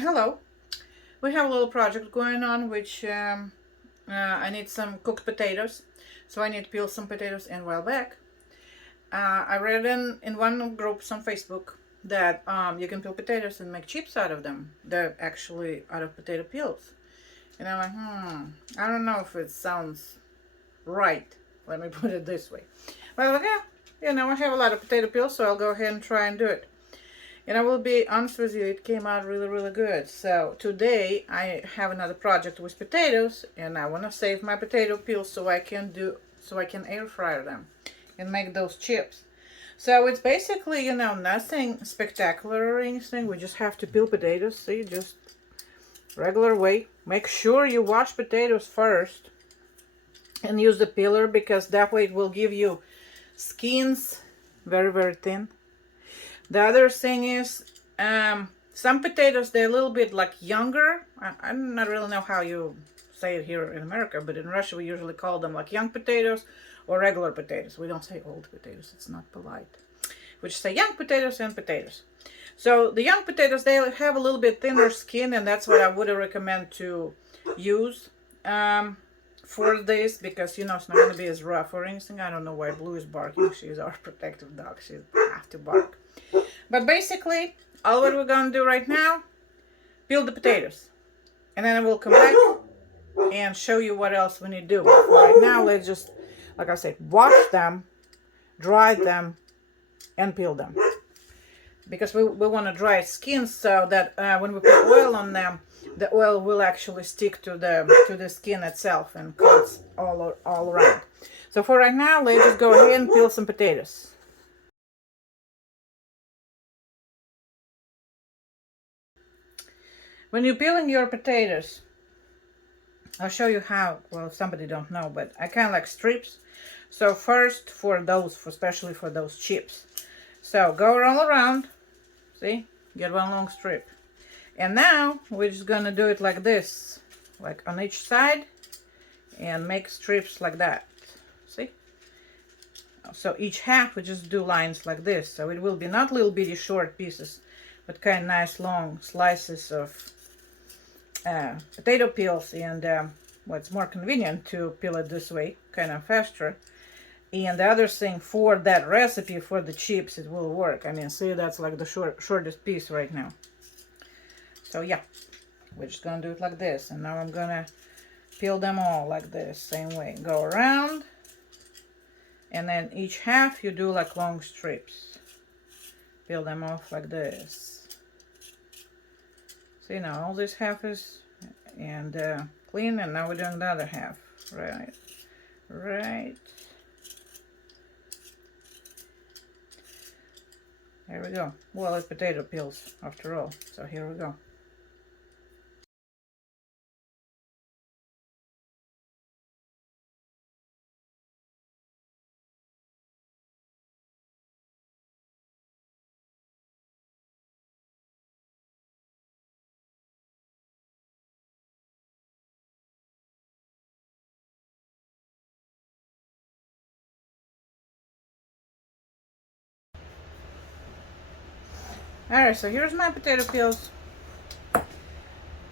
Hello. We have a little project going on which I need some cooked potatoes. So I need to peel some potatoes. And a while back, I read in one group on Facebook that you can peel potatoes and make chips out of them. They're actually out of potato peels. And I'm like, I don't know if it sounds right. Let me put it this way. Well, yeah, I have a lot of potato peels, so I'll go ahead and try and do it. And I will be honest with you, it came out really, really good. So today I have another project with potatoes, and I want to save my potato peels so I can air fry them and make those chips. So it's basically, nothing spectacular or anything. We just have to peel potatoes. See, just regular way. Make sure you wash potatoes first and use the peeler, because that way it will give you skins very, very thin. The other thing is, some potatoes, they're a little bit like younger. I don't really know how you say it here in America, but in Russia we usually call them like young potatoes or regular potatoes. We don't say old potatoes. It's not polite. We just say young potatoes and potatoes. So the young potatoes, they have a little bit thinner skin, and that's what I would recommend to use for this, because it's not going to be as rough or anything. I don't know why Blue is barking. She's our protective dog. She has to bark. But basically, all what we're going to do right now, peel the potatoes. And then I will come back and show you what else we need to do. Right now, let's just, like I said, wash them, dry them, and peel them. Because we want to dry skin so that when we put oil on them, the oil will actually stick to the skin itself and coats all around. So for right now, let's just go ahead and peel some potatoes. When you're peeling your potatoes, I'll show you how. Well, if somebody don't know, but I kind of like strips. So first, especially for those chips. So go all around. See, get one long strip. And now we're just gonna do it like this, like on each side, and make strips like that. See? So each half we just do lines like this. So it will be not little bitty short pieces, but kind of nice long slices of potato peels. And it's more convenient to peel it this way, kind of faster. And the other thing, for that recipe for the chips, it will work. I mean, see, that's like the shortest piece right now. So yeah, we're just gonna do it like this. And now I'm gonna peel them all like this, same way. Go around, and then each half you do like long strips. Peel them off like this. See, now all this half is clean, and now we're doing the other half. Right. There we go. Well, it's potato peels after all. So here we go. Alright, so here's my potato peels.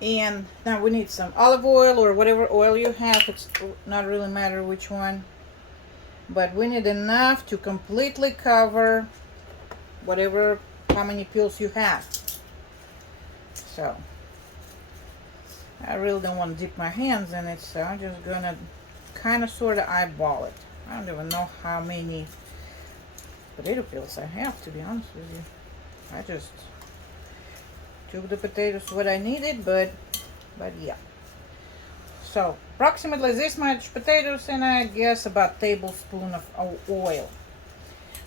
And now we need some olive oil or whatever oil you have. It's not really matter which one. But we need enough to completely cover how many peels you have. So I really don't want to dip my hands in it, so I'm just gonna kind of sort of eyeball it. I don't even know how many potato peels I have, to be honest with you. I just took the potatoes what I needed, but yeah. So approximately this much potatoes, and I guess about a tablespoon of oil.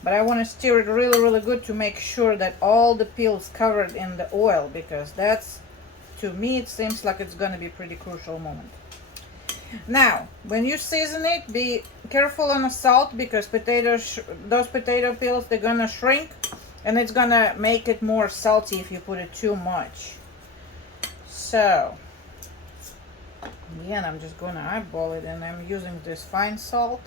But I want to stir it really, really good to make sure that all the peels covered in the oil, because that's, to me, it seems like it's going to be a pretty crucial moment. Now, when you season it, be careful on the salt, because those potato peels, they're going to shrink, and it's going to make it more salty if you put it too much. So, again, I'm just going to eyeball it, and I'm using this fine salt.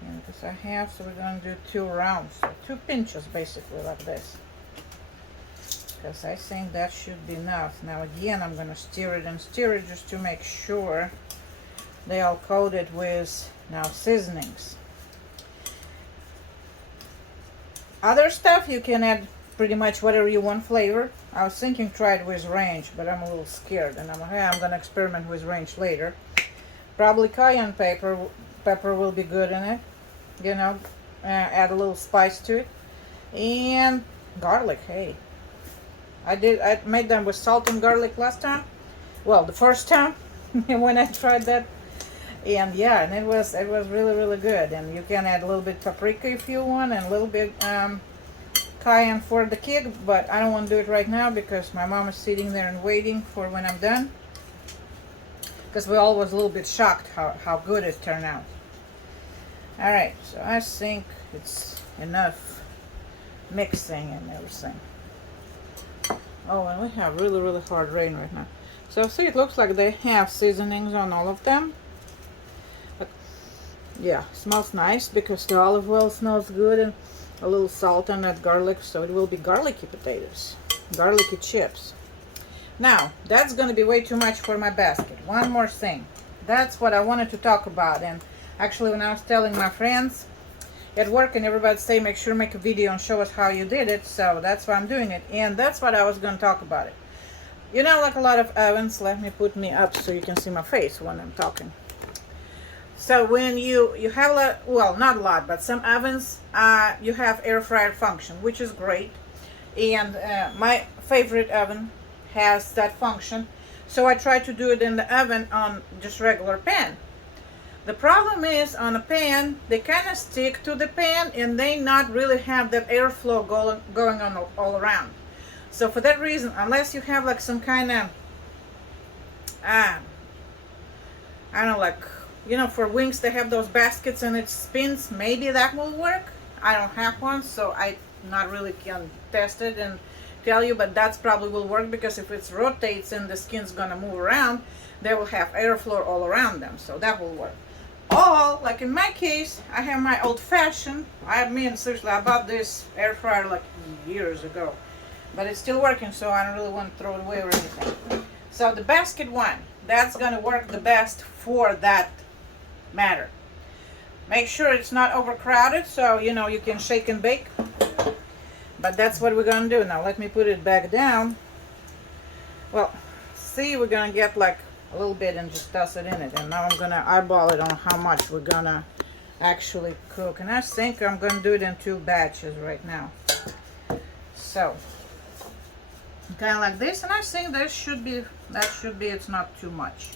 And because I have, so we're going to do 2 rounds, so 2 pinches basically like this. because I think that should be enough. Now again, I'm going to stir it and stir it just to make sure they all coated with now seasonings. Other stuff you can add pretty much whatever you want flavor. I was thinking try it with ranch, but I'm a little scared, and I'm going to experiment with ranch later. Probably cayenne pepper will be good in it, you know, add a little spice to it. And garlic. Hey, I made them with salt and garlic last time, well, the first time when I tried that. And yeah, and it was really good. And you can add a little bit paprika if you want, and a little bit cayenne for the kick, but I don't want to do it right now because my mom is sitting there and waiting for when I'm done, because we all was a little bit shocked how good it turned out. All right, so I think it's enough mixing and everything. Oh, and we have really hard rain right now. So see, it looks like they have seasonings on all of them. But yeah, smells nice because the olive oil smells good, and a little salt and that garlic, so it will be garlicky potatoes, garlicky chips. Now, that's going to be way too much for my basket. One more thing. That's what I wanted to talk about. And actually, when I was telling my friends at work, and everybody say, make sure make a video and show us how you did it. So that's why I'm doing it. And that's what I was going to talk about it. You know, like a lot of ovens, let me put me up so you can see my face when I'm talking. So when you have a lot, well, not a lot, but some ovens, you have air fryer function, which is great. And my favorite oven has that function. So I try to do it in the oven on just regular pan. The problem is on a pan, they kind of stick to the pan and they not really have that airflow going on all around. So for that reason, unless you have like some kind of, I don't know, like, you know, for wings they have those baskets and it spins, maybe that will work. I don't have one, so I not really can test it and tell you, but that's probably will work, because if it rotates and the skin's gonna move around, they will have airflow all around them, so that will work. Or like in my case, I have my old-fashioned, seriously, I bought this air fryer like years ago, but it's still working, so I don't really want to throw it away or anything. So the basket one, that's gonna work the best for that matter. Make sure it's not overcrowded, so you know you can shake and bake. But that's what we're gonna do. Now let me put it back down. Well, see, we're gonna get like a little bit and just toss it in it. And now I'm gonna eyeball it on how much we're gonna actually cook. And I think I'm gonna do it in 2 batches right now. So kind of like this, and I think that should be it's not too much.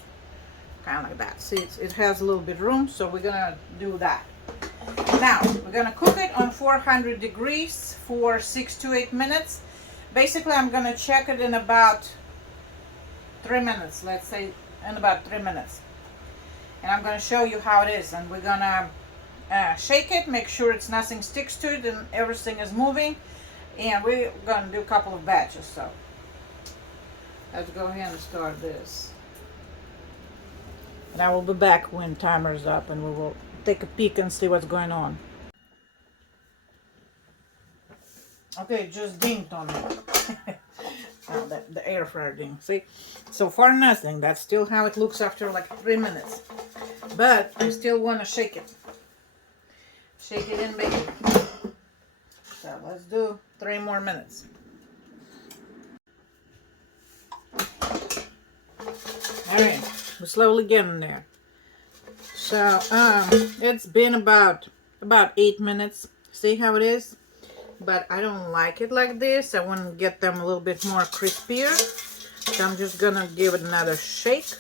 Kind of like that. See, it has a little bit room, so we're gonna do that. Now we're gonna cook it on 400 degrees for 6 to 8 minutes. Basically, I'm gonna check it in about 3 minutes. Let's say in about 3 minutes, and I'm gonna show you how it is. And we're gonna shake it, make sure it's nothing sticks to it and everything is moving. And we're gonna do a couple of batches. So let's go ahead and start this. And I will be back when timer's up and we will take a peek and see what's going on. Okay, it just dinged on me. The air fryer ding. See? So far nothing. That's still how it looks after like 3 minutes. But I still want to shake it. Shake it and bake it. So let's do 3 more minutes. Alright. We're slowly getting there. So it's been about 8 minutes. See how it is? But I don't like it like this. I want to get them a little bit more crispier. So I'm just gonna give it another shake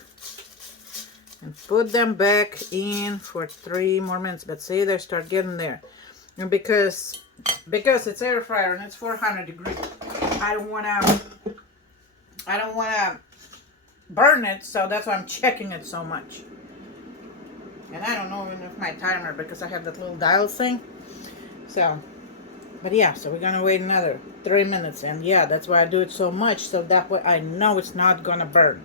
and put them back in for 3 more minutes. But see, they start getting there. And because it's air fryer and it's 400 degrees, I don't wanna burn it, so that's why I'm checking it so much. And I don't know even if my timer, because I have that little dial thing. So, but yeah, so we're gonna wait another 3 minutes. And yeah, that's why I do it so much, so that way I know it's not gonna burn.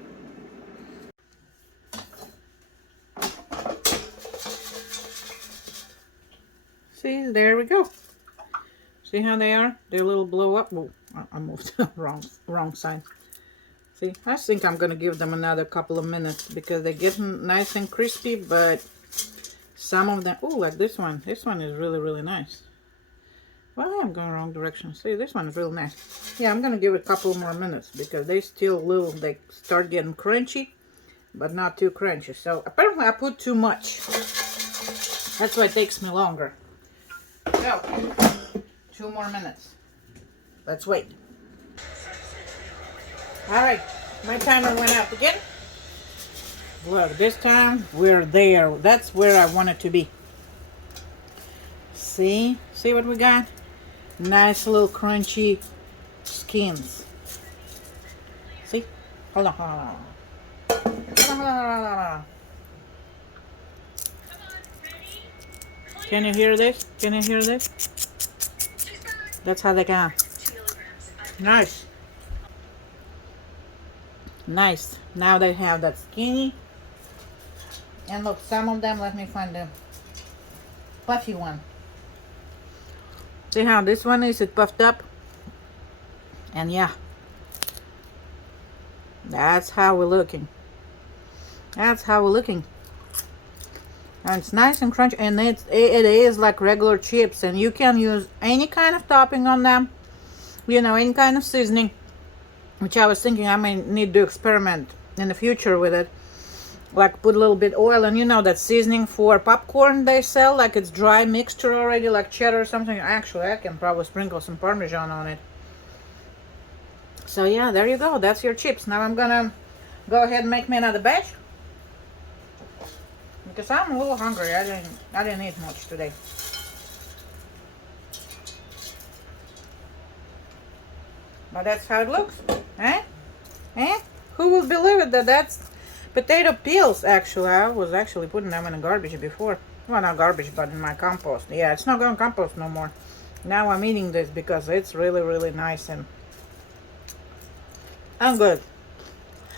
See, there we go. See how they are? They're a little blow up. Well, I moved wrong side. See, I think I'm gonna give them another couple of minutes because they're getting nice and crispy, but some of them, oh, like this one. This one is really nice. Well, I'm going wrong direction. See, this one is real nice. Yeah, I'm gonna give it a couple more minutes because they still they start getting crunchy, but not too crunchy. So apparently I put too much. That's why it takes me longer. So, 2 more minutes. Let's wait. Alright, my timer went out again. Look, this time we're there. That's where I want it to be. See what we got? Nice little crunchy skins. See? Hold on. Can you hear this? Can you hear this? That's how they go. Nice. Nice. Now they have that skinny. And look, some of them, let me find the puffy one. See how this one is? It puffed up. And yeah. That's how we're looking. That's how we're looking. And it's nice and crunchy, and it is like regular chips, and you can use any kind of topping on them, you know, any kind of seasoning, which I was thinking I may need to experiment in the future with it, like put a little bit oil, and you know that seasoning for popcorn they sell, like it's dry mixture already, like cheddar or something. Actually, I can probably sprinkle some Parmesan on it. So yeah, there you go, that's your chips. Now I'm gonna go ahead and make me another batch, because I'm a little hungry. I didn't eat much today. But that's how it looks. Eh? Eh? Who would believe it that that's potato peels, actually. I was actually putting them in the garbage before. Well, not garbage, but in my compost. Yeah, it's not going to compost no more. Now I'm eating this because it's really nice and good.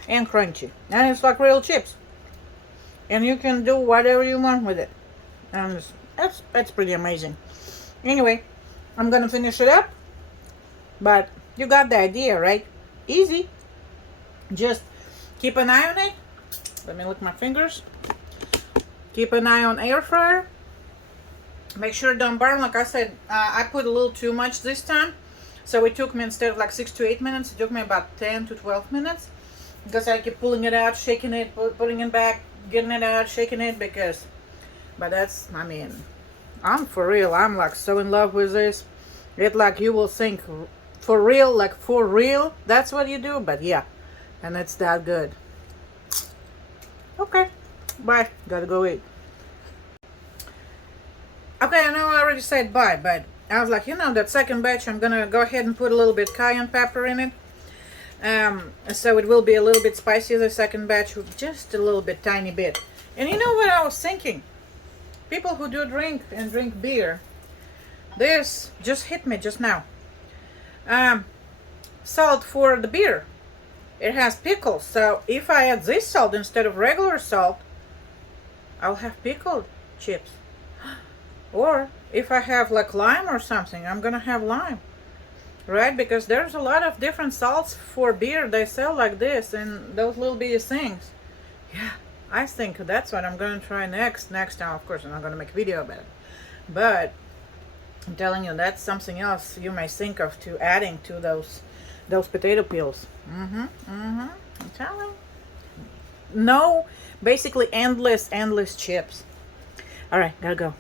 And crunchy. And it's like real chips. And you can do whatever you want with it. And that's pretty amazing. Anyway, I'm gonna finish it up. But you got the idea, right? Easy. Just keep an eye on it. Let me lick my fingers. Keep an eye on air fryer. Make sure it don't burn. Like I said, I put a little too much this time. So it took me, instead of like 6 to 8 minutes, it took me about 10 to 12 minutes. Because I keep pulling it out, shaking it, putting it back, getting it out, shaking it, because, but that's, I mean, I'm for real. I'm like so in love with this. It like you will think for real, like for real, that's what you do. But yeah, and it's that good. Okay, bye. Gotta go eat. Okay, I know I already said bye, but I was like, you know, that second batch, I'm gonna go ahead and put a little bit cayenne pepper in it. So it will be a little bit spicy, the second batch, just a little bit, tiny bit. And you know what I was thinking? People who do drink beer, this just hit me just now. Salt for the beer. It has pickles, so if I add this salt instead of regular salt, I'll have pickled chips. Or if I have like lime or something, I'm gonna have lime. Right, because there's a lot of different salts for beer they sell like this, and those little bitty things. Yeah, I think that's what I'm gonna try next time. Of course, I'm not gonna make a video about it, but I'm telling you, that's something else you may think of to adding to those potato peels. I'm telling you. No, basically endless chips. All right, gotta go.